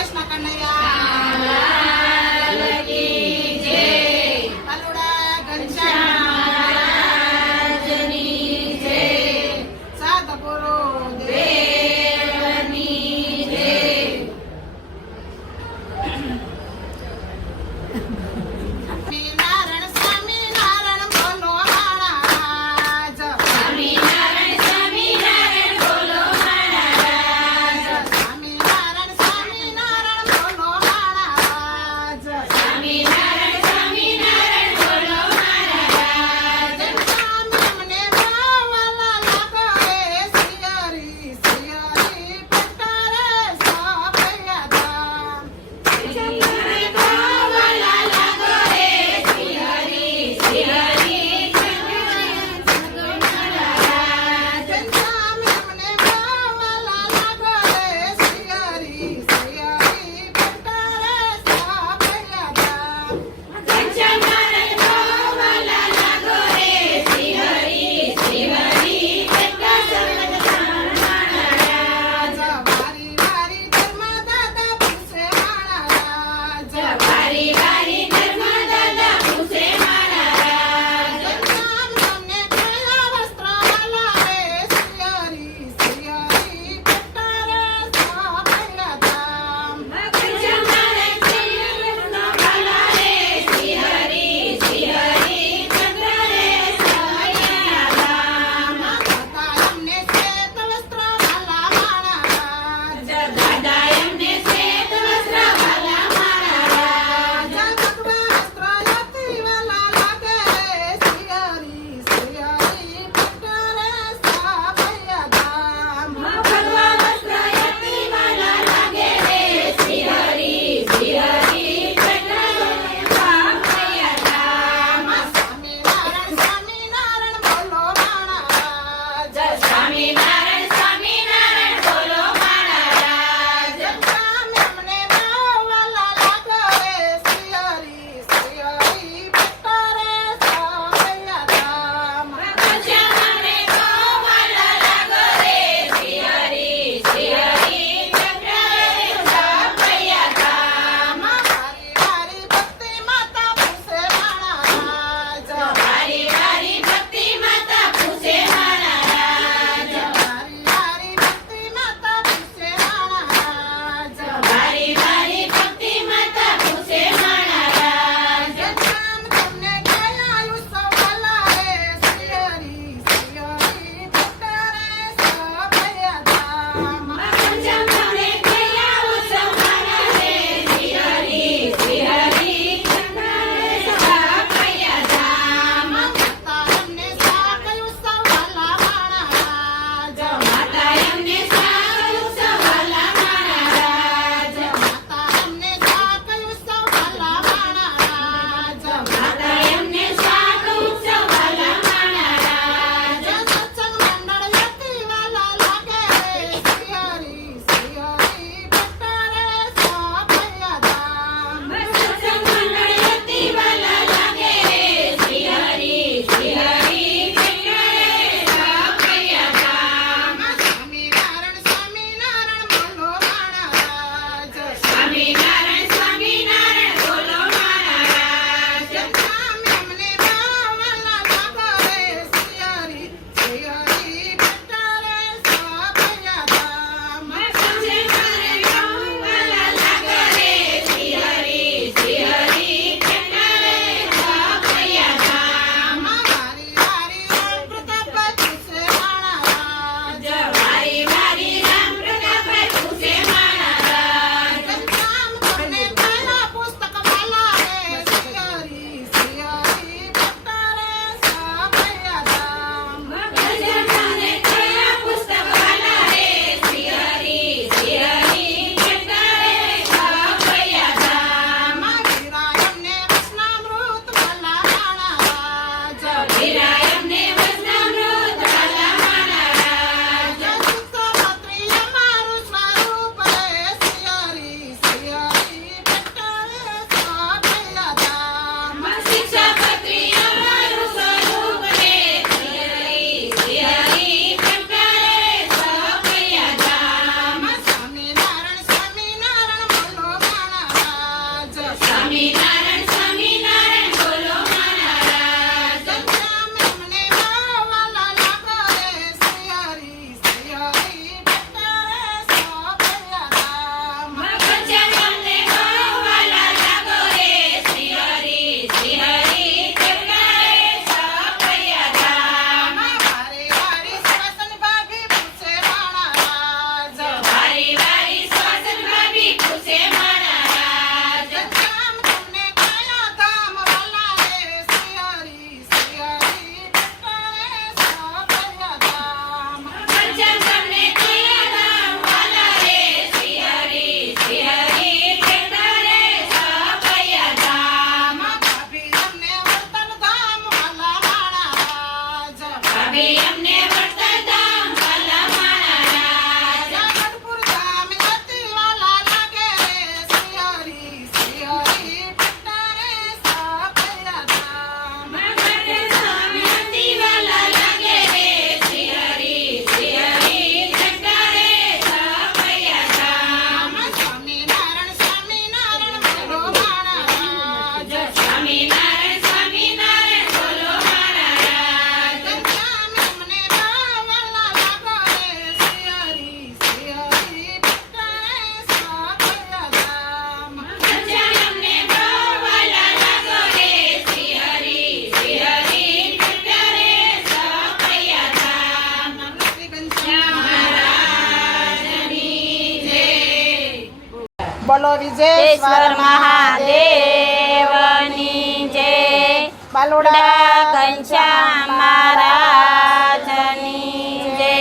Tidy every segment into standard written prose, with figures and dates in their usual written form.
કૃષ્ણ કનૈયા કલુડા ઘનશ્યામ સાતપુરો સ્વામિનારાયણ સ્વામિનારાયણ બોલો મહારાજ સ્વામિનારાયણ સ્વામિનારાયણ બોલો મહારાજ સ્વામિનારાયણ સ્વામિનારાયણ બોલો બોલો વિજેશ્વર મહાદેવની જય બાલુડા ઘનશ્યામ મહારાજની જય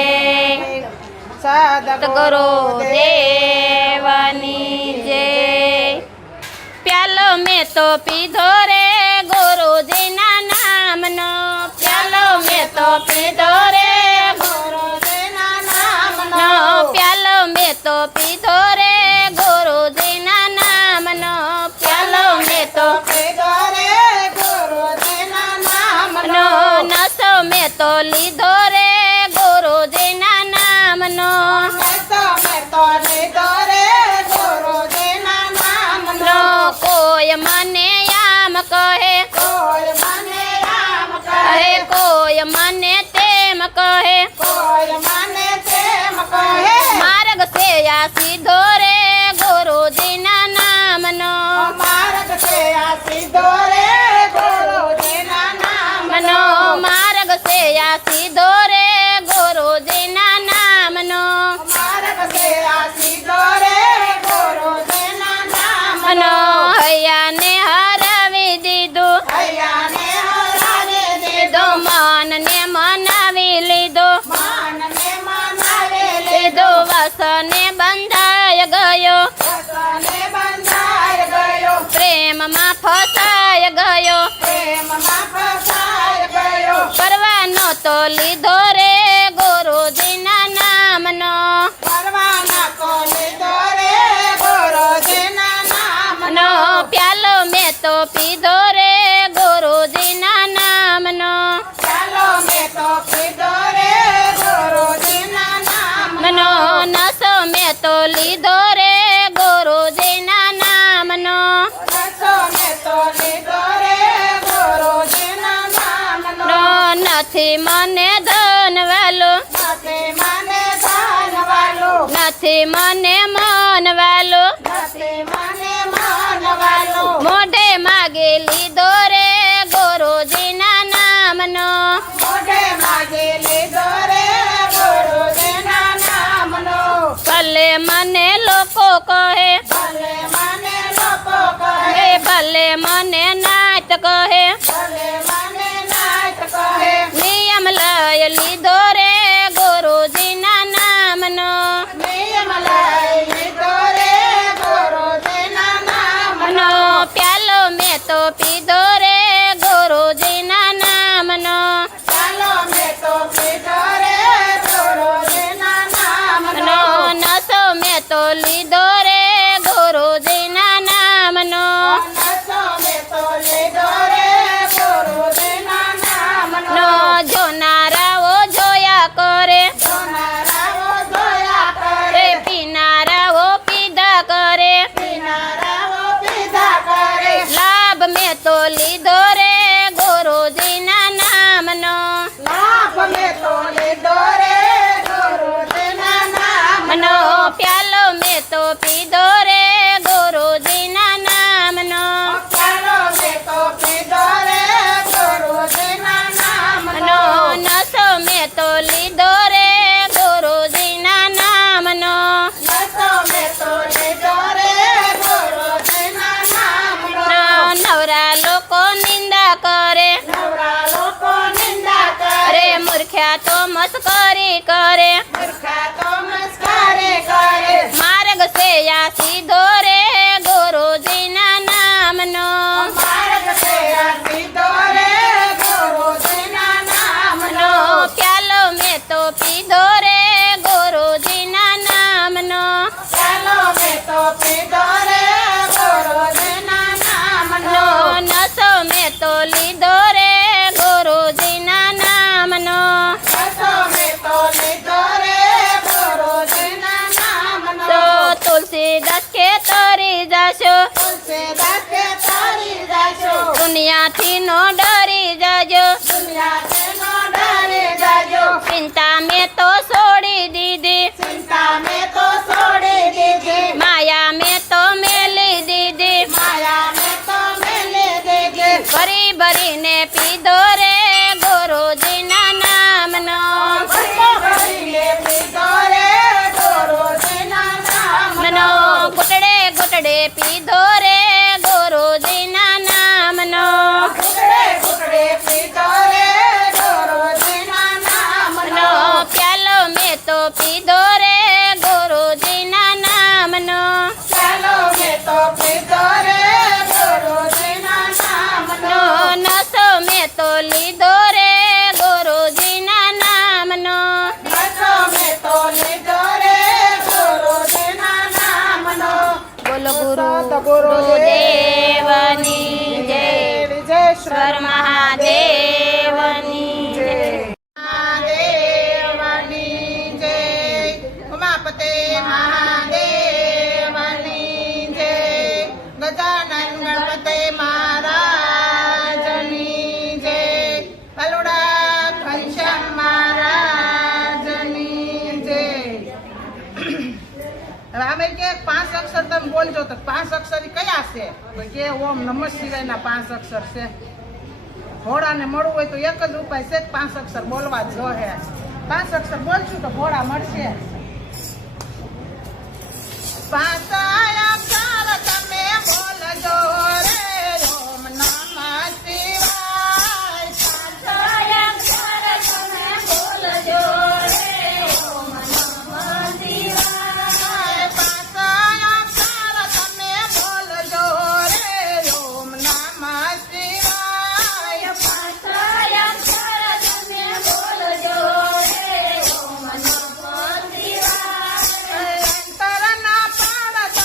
સદગુરુ દેવની જય પ્યાલો મેં તો પીધો રે ગુરુજીના નામનો પ્યાલો મેં તો પીધો રે ગુરુજીના નામનો નો પ્યાલો મેં તો પીધો રે ગુરુજીના નામનો પ્યાલો મેં તો પીધો રે ગુરુજીના નામનો નો નશો મેં તો લીધો રે ગુરુજીના નામનો નશો મેં તો લીધો રે ગુરુજીના નામનો નો કોઈ મને આમ કહે કોઈ મને આમ કહે કહે કોઈ મને તેમ કહે કોઈ મને તેમ કહે માર્ગ છે આ સીધો રે ગુરુજીના નામનો માર્ગ છે આ સીધો રે ગુરુજીના નામનો માર્ગ છે આ સીધો રે ગુરુજીના નામનો માર્ગ છે આ સીધો રે ગુરુજીના નામનો મનો હૈયાને હરાવી દીધું હૈયાને હરાવી લીધો દીધો મનને મનાવી લીધો માનને મનાવી લીધો લીધો વસને બંધાય ગયો વસને બંધાઈ ગયો પ્રેમમાં ફસાય ગયો પ્રેમમાં ફસાઈ ગયો પરવાનો તો લીધો રે ગુરુજીના નામનો પરવાના તો લીધો રે ગુરુજીના નામનો પ્યાલો મેં તો પીધો રે ગુરુજીના નામનો ચાલો મેં તો પીધો રે ગુરુજીના નામનો નશો મેં તો લીધો રે ગુરુજીના નામનો નશો મેં તો લીધો રે ગુરુજીના નામનો નથી મને ધનવાલો નથી મને ધનવાલું નથી મને મનવાલો નથી મને માનવાલું મોઢે માગે લીધો રે ગુરુજીના નામનો મોઢે માગી લીધો રે ગુરુજીના નામનો ભલે મને લોકો કહે ભલે મને લોકો એ કહે ભલે મને નાત કહે ભલે મને નાથ કહે નિયમ લઈ લીધો રે ગુરુજીના નામનો નિયમ લઈ લીધો રે ગુરુજીના નામનો પ્યાલો મેં તો પીધો રે ગુરુજીના નામનો ચાલો મેં તો પીધો રે ગુરુજીના નામનો નશો મેં તો લીધો રે ગુરુજીના નામનો નશો મેં તો લીધો રે ગુરુજીના નામનો જોનારાઓ જોયા કરે જોનારાઓ જોયા રે કરે પીનારાઓ પીધા કરે પીનારાઓ પીધા કરે લાભ મેં તો લીધો રે ગુરુજીના નામનો લાભ મેં તો લીધો રે ગુરુજીના નામનો પ્યાલો મેં તો પીધો રે ગુરુજીના નામનો ચાલો મેં તો પીધો રે ગુરુજીના નામનો નશો મેં તો લીધો રે ગુરુજીના નામનો નશો મેં તો લીધો રે ગુરુજીના નામનો નવરા લોકો નિંદા કરે નવરા લોકો નિંદા કરે રે મૂર્ખ્યા તો મસ્કરી કરે મૂર્ખા તો મસ્કરી કરે માર્ગ છે આ સીધો રે ગુરુજીના નામનો માર્ગ છે આ સીધો રે ગુરુજીના નામનો પ્યાલો મેં તો પીધો રે ગુરુજીના નામનો ચાલો મેં તો પીધો રે ગુરુજીના નામનો નશો મેં તો લીધો રે ગુરુજીના નામનો નશો મેં તો લીધો રે ગુરુજીના નામનો તો તુલસીદાસ કે તરી જાશો તુલસીદાસ કે તારી જાશો દુનિયાથી નો ડરી જાજો દુનિયાથી નો ડરી જાજો ચિંતા મેં તો છોડી દીધી ચિંતા મેં તો છોડી દીધી માયા મેં તો મેલી દીધી માયા મેં તો મેલી દીધી ભરી ભરીને પીધો રે ગુરુજીના નામનો ભરીને પીધો રે ગુરુજીના નામનો મનો ઘૂંટડે ઘૂંટડે પીધો રે ગુરુજીના નામનો ઘૂંટડે ઘૂંટડે પીધો રે ગુરુજીના નામનો. પ્યાલો મેં તો પીધો રે ગુરુજીના નામનો ચાલો મેં તો પીધો રે ગુરુજીના નામનો. નશો મેં તો લીધો રે ગુરુજીના નામનો નશો મેં તો લીધો રે ગુરુજીના નામનો. બોલો સત ગુરુદેવની જય જય સ્વર મહાદેવની જય મહાદેવની જય. ઉમાપતે મહાદેવની જય. ગજાનન ગણપતે મહારાજની જય. બલુડા ઘનશ્યામ મહારાજની જય. હવે અમે કે 5 અક્ષર તમે બોલજો તો 5 અક્ષર ઈ કયા છે? તો કે ઓમ નમઃ શિવાયના 5 અક્ષર છે. ઘોડાને મળવું હોય તો એક જ ઉપાય છે કે 5 અક્ષર બોલવા જ જોઈએ. 5 અક્ષર બોલશું તો ઘોડા મળશે. 5 અક્ષર તમે બોલજો રે ઓમ નમઃ શિવાય. 5 અક્ષર તમે બોલજો રે ઓમ નમઃ શિવાય. 5 અક્ષર તમે બોલજો રે ઓમ નમઃ શિવાય. 5 અક્ષર તમે બોલજો રે ઓમ નમઃ શિવાય. અંતરના પાડ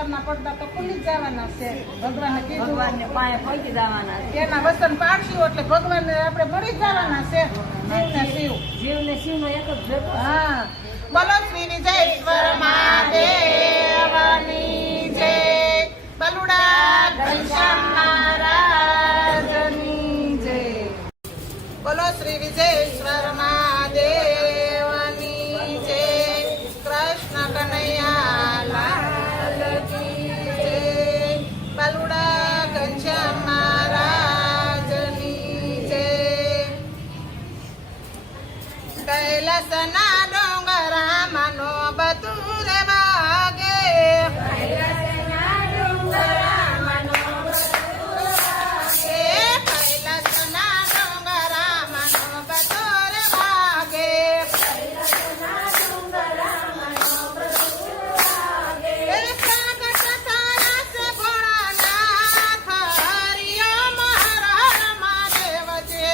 અંતરના પડદા તો ખુલી જ જવાના છે. ભગવાને કીધું ભગવાનને પાયે પહોંચી જવાના છે. એના વચન પાડશું એટલે ભગવાનને આપણે મળી જ જવાના છે. શિવને શિવ. જીવને શિવનો એક જ ભેગો. હા બોલો શ્રી વિજયેશ્વર મહાદેવની જય. બલુડા ઘનશ્યામ મહારાજની જય. બોલો શ્રી વિજયેશ્વર મહાદેવની જય. કૃષ્ણ કનૈયા લાલ કી જય. બલુડા ઘનશ્યામ મહારાજની જય. કૈલાસના ડોંગરામાંનો બધું રે વાગે. કૈલાસના ડોંગરામાંનો બધું રે વાગે. એ પ્રગટ થયા છે ભોળાનાથ. હરિઓમ હર હર મહાદેવ છે.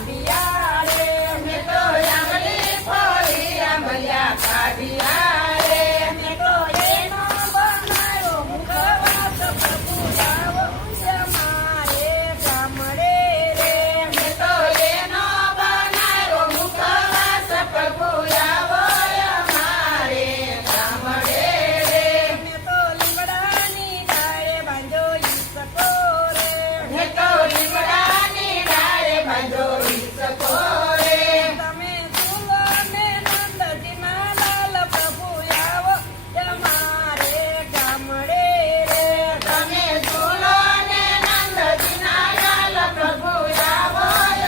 કાઢિયા રે મેં તો આંબલી ફોડી આંબલિયા કાઢિયા રે મેં તો એનો બનાવ્યો મુખવાસ પ્રભુ આવો મારે ગામડે રે મેં તો એનો બનાવ્યો મુખવાસ પ્રભુ આવો અમારે ગામડે રે મેં તો લીમડાની ડાળે બાંધો ઈસકો રે મેં તો લીમડાની ડાળે બાંધો ઈસકો રે તમે તુલો ને નંદજીના લાલ પ્રભુ આવો મારે ગામડે રે તમે ઝૂલો ને નંદજીના લાલ પ્રભુ આવો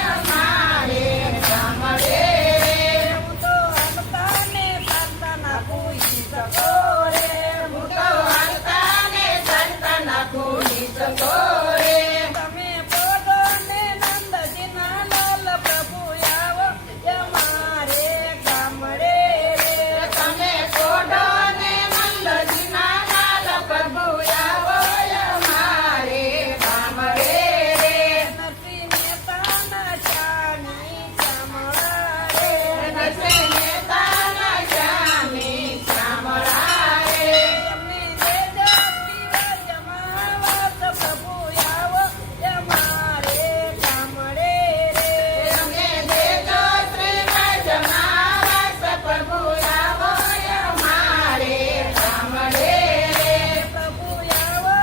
અમારે ગામડે રે હું તો હલતા ને સાતા નાખું ઈસકો રે હું તો હાલતા ને ચાલતા નાખું ઈસકો રે તમે પોડો ને નંદજીના લાલ પ્રભુ આવો મારે ગામડે રે તમે કોડો ને નંદજીના લાલ પ્રભુ આવો અમારે ગામડે રે નરસિંહ મહેતાના ચાની ચામડા રે નરસિંહ મહેતાના શ્યામી શ્યામળા રે એમને દેજો પીવા જમાવત પ્રભુ આવો મારે ગામડે રે તમે દેજો શ્રીમદ જમાવત પ્રભુ આવો અમારે ગામડે રે પ્રભુ આવો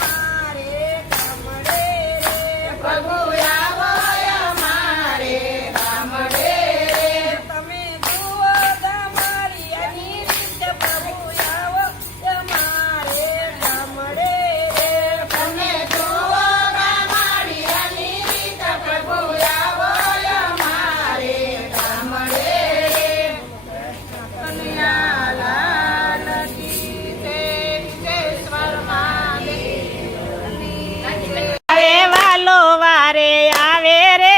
મારે ગામડે રે પ્રભુ આવો અમારે ગામડે રે તમે જુઓ ગામડી એની રીતે પ્રભુ આવો મારે ગામડે રે તમે જુઓ ગામડિયાની રીત પ્રભુ આવો અમારે ગામડે રે કનૈયાલાલ કી જય, વિશ્વેશ્વર મહાદેવની જય. અરે વાલો વારે આવે રે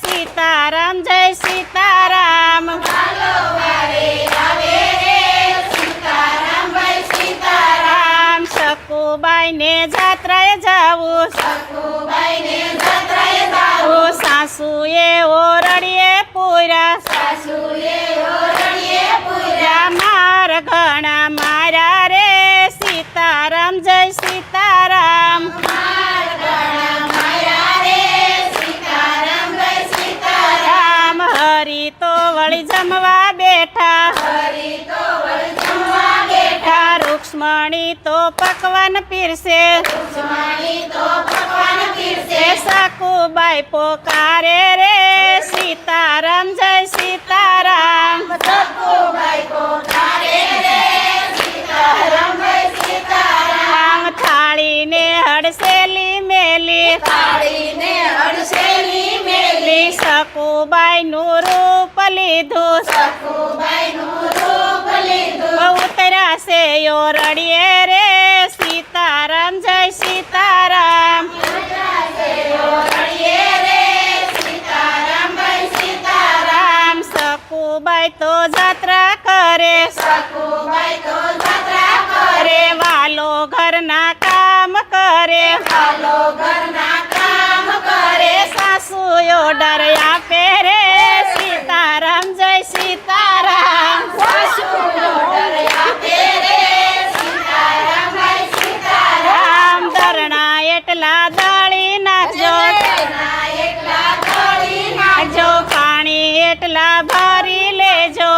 સીતારામ જય સીતારામ રામ શકુબાઈ ને જાત્રાએ જાવું સાસુએ ઓરડીએ પૂર્યા માર ઘણા માર્યા રે સીતારામ જય સીતારામ રામ હરી તો વળી જમવા બેઠા રૂક્ષ્મણી તો પકવાન પીરસે શકુબાઈ પોકારે રે સીતારામ જય સીતારામ આમ થાળીને હડસેલી મેલી શકુબાઈ નું રૂપ લીધું ઉતરાશે ઓરડીએ રે સીતારામ જય સીતારામ રામ શકુબાઈ તો જાત્રા કરે રે વાલો ઘરના કામ કરે સાસુ ઓર્ડર આપે રે સીતારામ જય સીતારામ રામ ધરણા એટલા દળી નાખજો પાણી એટલા ભરી લેજો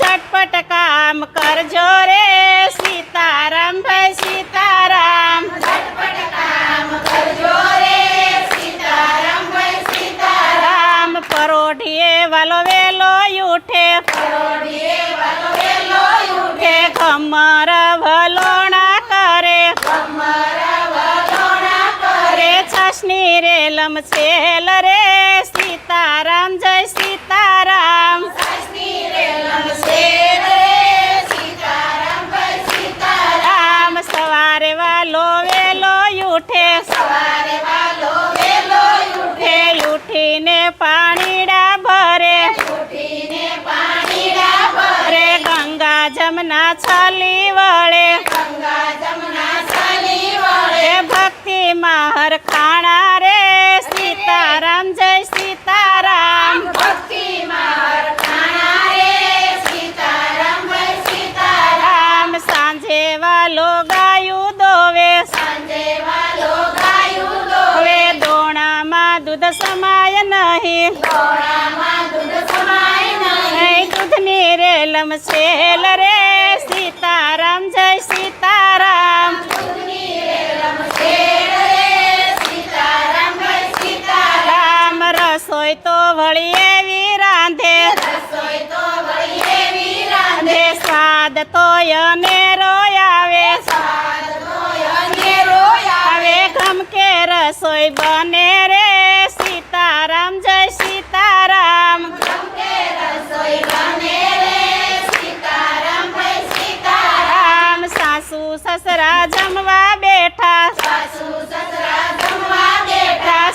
ઝટપટ કામ કરજો રે સીતારામ ભાઈ સીતારામ રામ પરોઢીએ વાલો વેલો ઉઠે ખમર ભલોણા કરે રે છાસની રે લમસેલ રે સીતારામ જય સીતારામ રામ સવારે વાલો વેલો ઉઠે ઉઠીને પાણીડા ભરે રે ગંગા જમના છલી વળે ભક્તિ માહર ખાણા રે લોણામાં દૂધ સમાય નહીં દૂધની રેલમ સેલ રે સીતારામ જય સીતારામ રામ રસોઈ તો વળી એવી રાંધે સ્વાદ તો અનેરો આવે ગમ કે રસોઈ બને રે સીતારામ જય સીતારામ રામ સાસુ સસરા જમવા બેઠા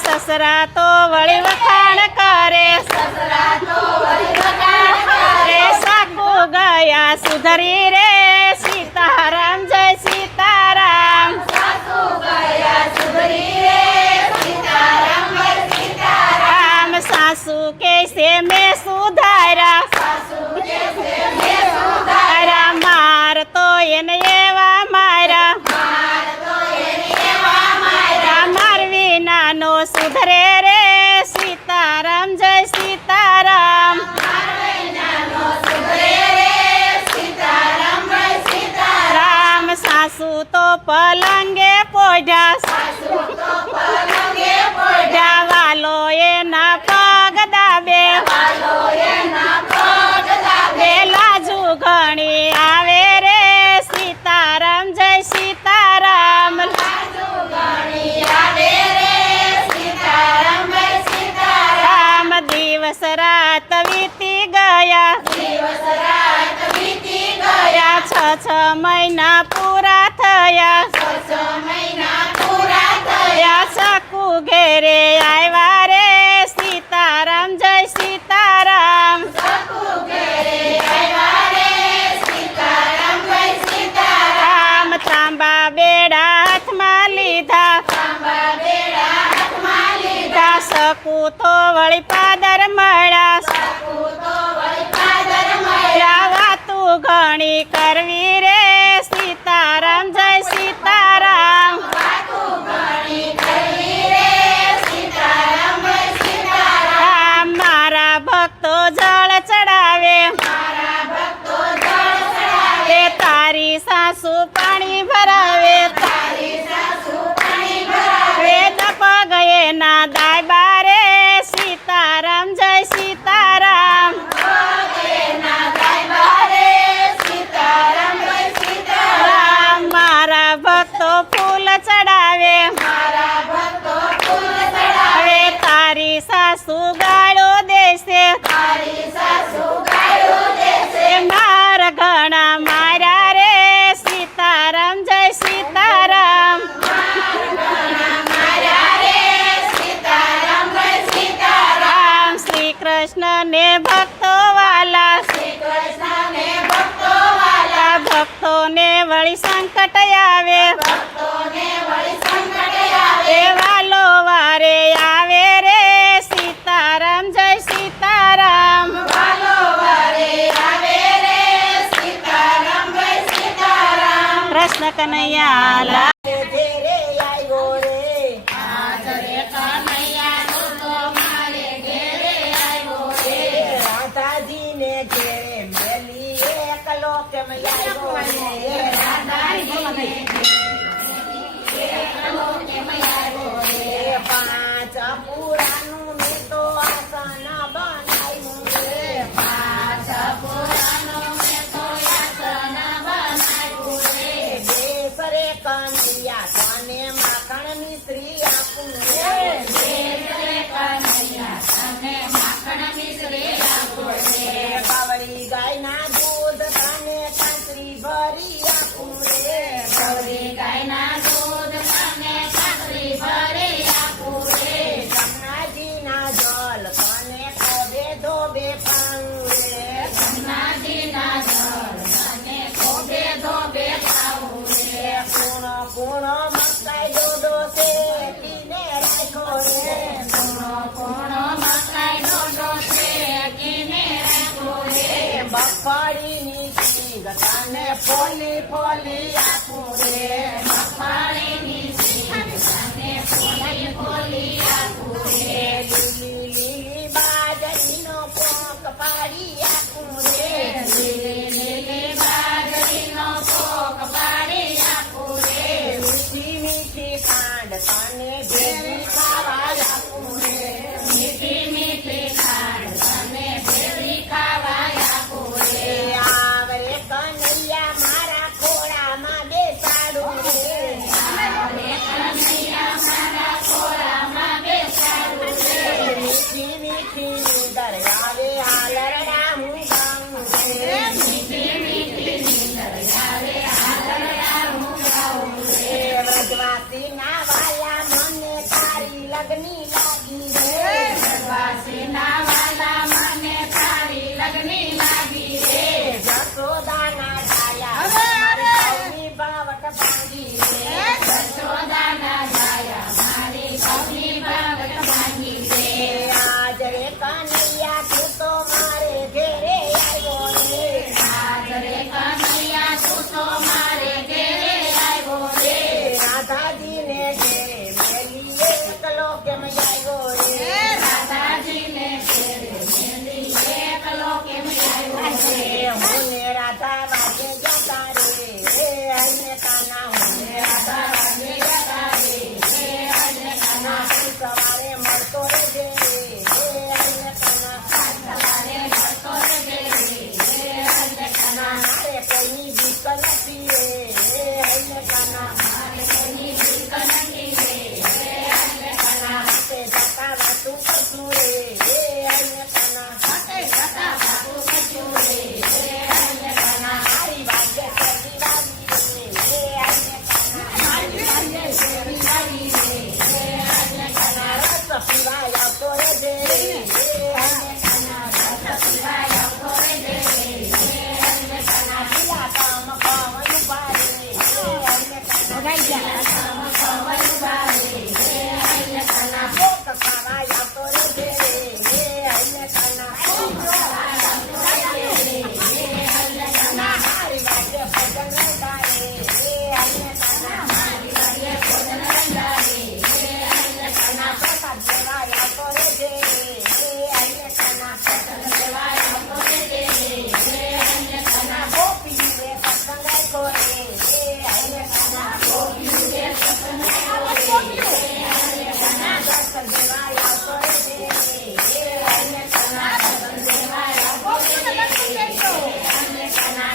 સસરા તો વળી વખાણ કરે રે સાકુ ગયા સુધરી રે સીતારામ જય સીતારામ રામ સાસુ કે છે મેં સુધાર્યા માર તો એને એવા માર્યા માર વિનાનો સુધરે રે સીતારામ જય સીતારામ રામ સાસુ તો પલંગે પોઢ્યા વાલો એના પગ દાબે લાજુ ઘણી આવે રે સીતારામ જય સીતારામ રામ દિવસ રાત વીતી ગયા 6 મહિના પૂરા થયા સાકુ ઘેરે આવ્યા રે સીતારામ જય સીતારામ રામ તાંબા બેડા હાથમાં લીધા સકુ તો વળી પાદર મળ્યા વાતું ઘણી કરવી રે સીતારામ જય સીતારામ રામ મારા ભક્તો જળ ચડાવે તારી સાસુ પાણી ભરાવે વેદ પગયે ના દાયબા રે સીતારામ જય સીતારામ રામ મારા ભક્તો ફૂલ ચડાવે હવે તારી સાસુ ગાળો દેશે માર ઘણા માર્યા રે સીતારામ જય સીતારામ રામ શ્રી કૃષ્ણ ને ભક્તો વાલા ભક્તો ને વળી સંકટ આવે એ વાલો વારે આવે રે સીતારામ જય સીતારામ કૃષ્ણ કનૈયા લાલ મગફળીની સિંગ તને ફોલી ફોલી આપું રે મગફળીની સિંગ તને ફોલી ફોલી આપું રે લગની લાગી રે વાસીના વાલા મને તારી લગની લાગી રે જશોદાના ડાયા અરે, અરે. સૌની બાવટ ભાંગી રે યશોદાના જાયા મારી ગૌની બાવટ ભાંગી રે આજ રે કનૈયા તું તો મારે ઘેરે આવ્યો રે હાજરે કનૈયા તું તો મારે ઘેરે આવ્યો રે રાધાજીને ઘેરે મેલી એકલો કેમ આવ્યો રે રાધાજીને ઘેરે મેલી એકલો કેમ આવ્યો રે હું ને રાધા વાગે જતા રે હઈને કાના હું ને રાધા વાગે જતા રે હઈને કાના તું સવારે મળતો રહેજે હઈને કાના સવારે મળતો રહેજે હઈને કાના મારે કોઈની બીક નથી રે હઈને કાના મારે કોઈની બીક નથી રે હઈને કાના હાથે જતા વાતું કરશું રે હઈને કાના હાથે જતા બાપુ કચ્યું રે હઈને કાના મારી વાગે સજી વાગી રે હઈને કાના મારી વાગે શેરી વાગી રે હઈને કાના રસ પીવાય આવતો રહેજે હઈને કાના રસ પીવાય આવતો રહેજે હઈને કાના પીલા કામ ખાવાનું પાડે હઈને કાના ભોગ ખાવાય આવતો રહેજે હઈને કાના મારી વાગે ભજન ગાય હઈને કાના કાના પ્રસાદ લેવાય આવતો રહેજે હઈને કાના કાના ગોપી રે પતંગ કોરે હઈને કાના દર્શન દેવાય આવતો રહેજે હઈને કાના દર્શન લેવાય આવતો રહેજે હઈને કાના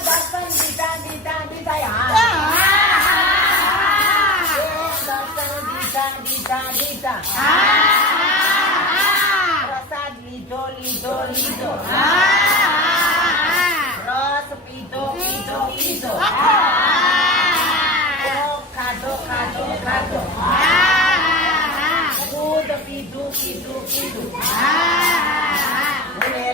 દર્શન દીધા દીધા દીધા દર્શન દીધા દીધા પ્રસાદ લીધો લીધો લીધો રસ પીધો પીધો પીધો ખાધો ખાધો ખાધો દૂધ પીધું પીધું પીધું મને